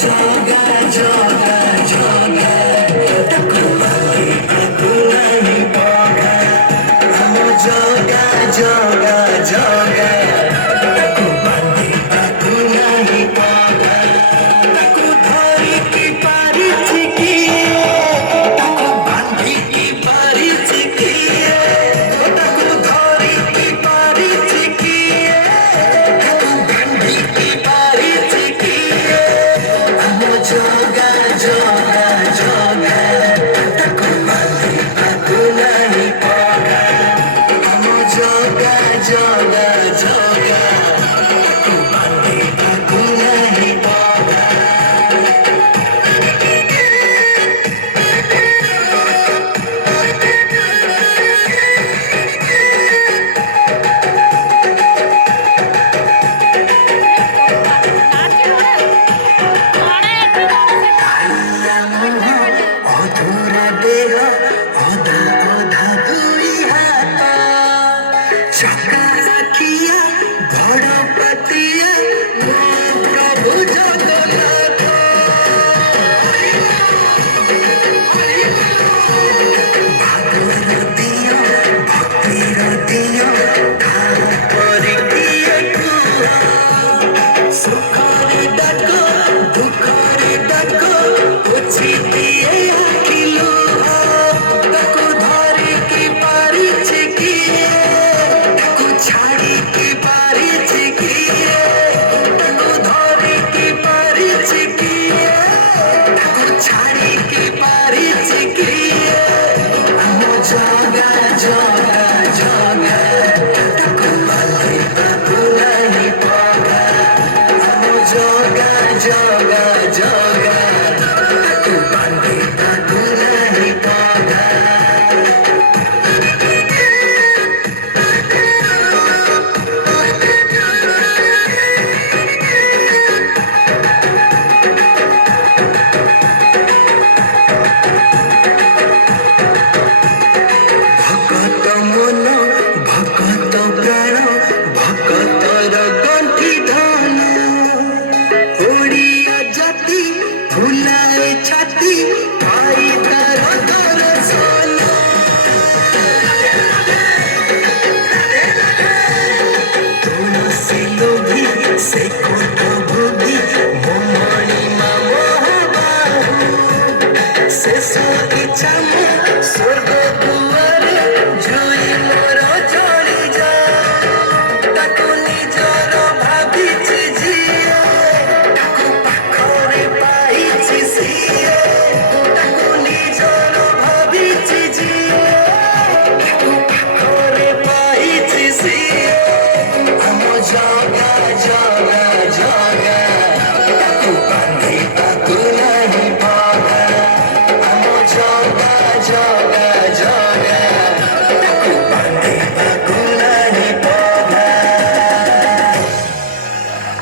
joga, joga, joga. Taku mali taku nahi boga. Amo joga, joga, joga. Taku mali taku nahi boga. Taku dhari ki pari chikiye. Taku bandi ki pari chikiye. Taku dhari ki pari chikiye. Taku bandi ki pari chikiye. Amo joga, joga, joga. Taku mali taku nahi boga. Amo joga, joga, joga. Taku mali taku nahi boga. ଅଧୁରା ଦେହ ଅଧା ଅଧା ଦୁଇ ହାତ ଚକା ଆଖିଆ ବଡ଼ ପାତିଆ ମୋ ପ୍ରଭୁ ଜଗନ୍ନାଥ ଭାଗର ଦିଅ ଭକ୍ତିର ଦିଅ କରିକିଏ କୁହ ସୁଖରେ ଡାକ ଦୁଃଖରେ ଡାକ ପୋଛି ଦିଏ ଆଖି ଲୁହ ତାକୁ ଧରିକି ପାରିଛି କିଏ ତାକୁ ଛାଡ଼ିକି ପାରିଛି କିଏ ତାକୁ ଧରିକି ପାରିଛି କିଏ ତାକୁ ଛାଡ଼ିକି ପାରିଛି କିଏ ଆମ ଜଗା ଜଗା ଜଗା ତାକୁ ମାଲି ତାକୁ ନାହିଁ ପଗା ଆମ ଜଗା ଜଗା ଜଗା ତାକୁ ବାନ୍ଧି ତାକୁ ନାହିଁ ପଗା ଭକତ ମନ ଭକତ ପ୍ରାଣ ଭକତର ଗଣ୍ଠି ଧନ ଓଡ଼ିଆ ଜାତି ଫୁଲାଏ ଛାତି ପାଇ ତାର ଦର୍ଶନ ତୁଳସୀ ଲୋଭି ସେ କୋଠ ଭୋଗୀ ମୋ ମଣିମା ମହାବାହୁ ଶେଷ ଇଚ୍ଛା